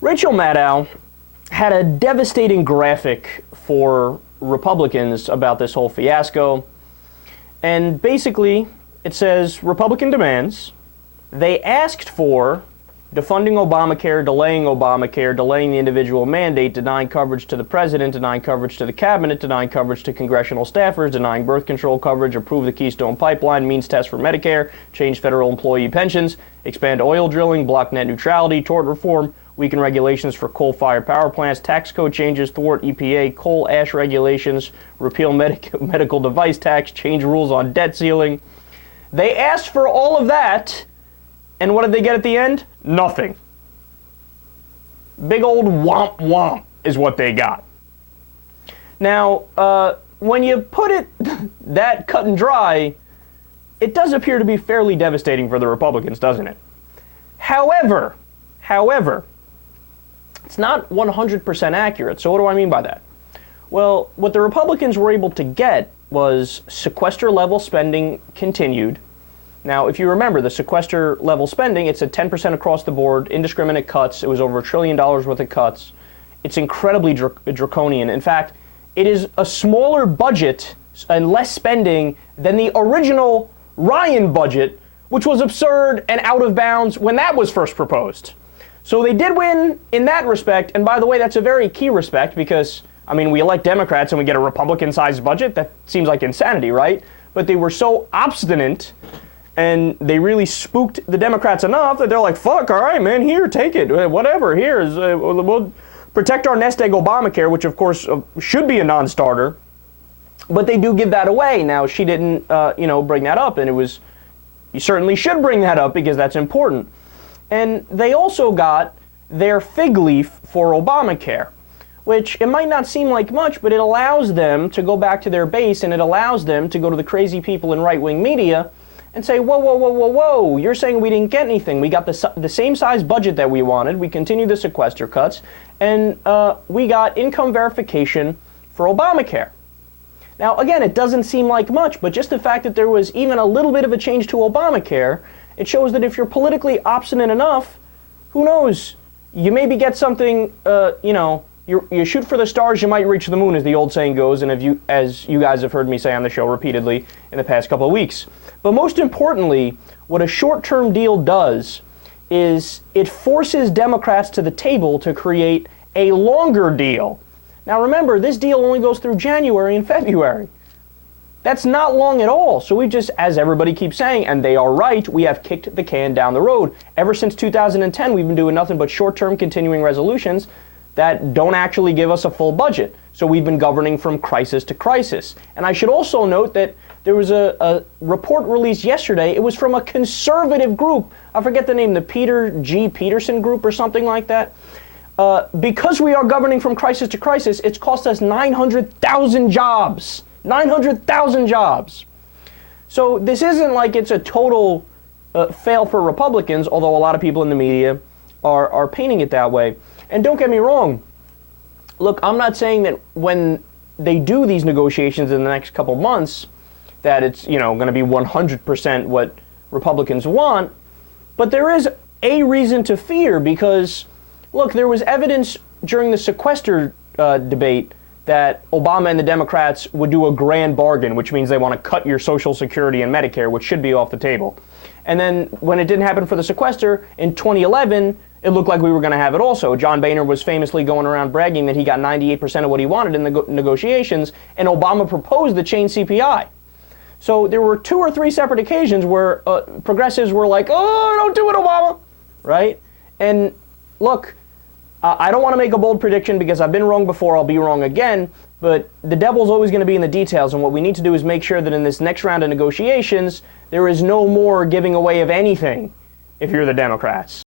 Rachel Maddow had a devastating graphic for Republicans about this whole fiasco. And basically, it says, Republican demands. They asked for defunding Obamacare, delaying the individual mandate, denying coverage to the president, denying coverage to the cabinet, denying coverage to congressional staffers, denying birth control coverage, approve the Keystone Pipeline, means test for Medicare, change federal employee pensions, expand oil drilling, block net neutrality, tort reform, weaken regulations for coal-fired power plants, tax code changes, thwart EPA, coal ash regulations, repeal medical device tax, change rules on debt ceiling. They asked for all of that, and what did they get at the end? Nothing. Big old womp womp is what they got. Now, when you put it that cut and dry, it does appear to be fairly devastating for the Republicans, doesn't it? However, it's not 100% accurate. So what do I mean by that? Well, what the Republicans were able to get was sequester level spending continued. Now, if you remember, the sequester level spending, it's at 10% across the board, indiscriminate cuts. It was over $1 trillion worth of cuts. It's incredibly draconian. In fact, it is a smaller budget and less spending than the original Ryan budget, which was absurd and out of bounds when that was first proposed. So they did win in that respect. And by the way, that's a very key respect because, I mean, we elect Democrats and we get a Republican-sized budget. That seems like insanity, right? But they were so obstinate and they really spooked the Democrats enough that they're like, fuck, all right, man, here, take it, whatever, here's, we'll protect our nest egg Obamacare, which of course should be a non-starter, but they do give that away. Now, she didn't, bring that up, and you certainly should bring that up because that's important. And they also got their fig leaf for Obamacare, which it might not seem like much, but it allows them to go back to their base, and it allows them to go to the crazy people in right-wing media and say, whoa, you're saying we didn't get anything. We got the same size budget that we wanted. We continued the sequester cuts, and we got income verification for Obamacare. Now, again, it doesn't seem like much, but just the fact that there was even a little bit of a change to Obamacare, it shows that if you're politically obstinate enough, who knows, you maybe get something, you shoot for the stars, you might reach the moon, as the old saying goes, and as you guys have heard me say on the show repeatedly in the past couple of weeks. But most importantly, what a short-term deal does is it forces Democrats to the table to create a longer deal. Now remember, this deal only goes through January and February. That's not long at all. So we've just, as everybody keeps saying, and they are right, we have kicked the can down the road. Ever since 2010, we've been doing nothing but short-term continuing resolutions that don't actually give us a full budget. So we've been governing from crisis to crisis. And I should also note that there was a report released yesterday. It was from a conservative group. I forget the name, the Peter G. Peterson group or something like that. Because we are governing from crisis to crisis, it's cost us 900,000 jobs. 900,000 jobs. So this isn't like it's a total fail for Republicans, although a lot of people in the media are painting it that way. And don't get me wrong. Look, I'm not saying that when they do these negotiations in the next couple months that it's, going to be 100% what Republicans want, but there is a reason to fear because, look, there was evidence during the sequester debate that Obama and the Democrats would do a grand bargain, which means they want to cut your Social Security and Medicare, which should be off the table. And then when it didn't happen for the sequester, in 2011, it looked like we were going to have it also. John Boehner was famously going around bragging that he got 98% of what he wanted in the negotiations, and Obama proposed the chain CPI. So there were 2 or 3 separate occasions where progressives were like, oh, don't do it, Obama, right? And look, I don't want to make a bold prediction because I've been wrong before, I'll be wrong again, but the devil's always going to be in the details, and what we need to do is make sure that in this next round of negotiations, there is no more giving away of anything if you're the Democrats.